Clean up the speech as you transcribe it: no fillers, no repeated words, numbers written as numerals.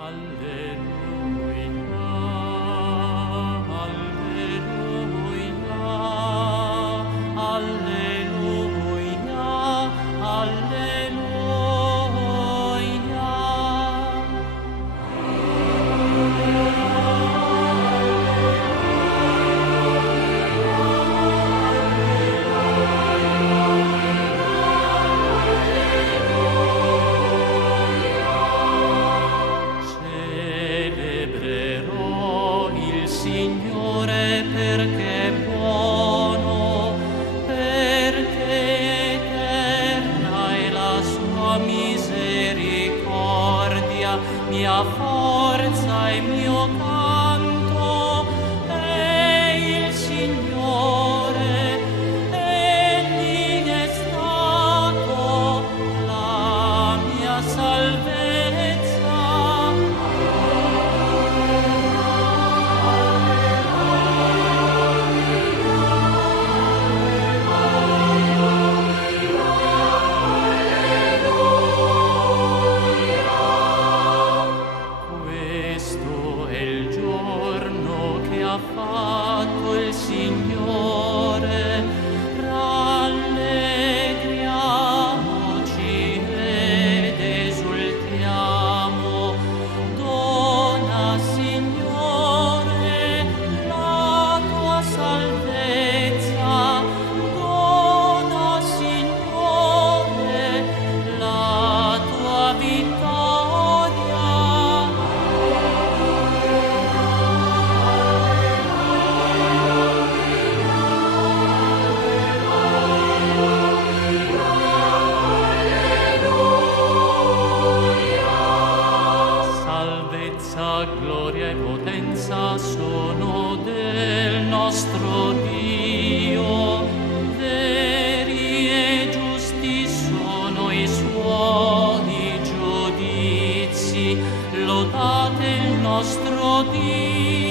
Alleluia, alleluia, alleluia, celebrerò il Signore perché è buono, perché eterna è la sua misericordia, mia forza e mio canto è il Signore, egli è stato la mia salvezza. Questo è il giorno che ha fatto il Signore, rallegriamoci ed esultiamo. Dona, Signore, la tua salvezza, dona, Signore, la tua vittoria. Salvezza, gloria e potenza sono del nostro Dio, veri e giusti sono i suoi giudizi, lodate il nostro Dio.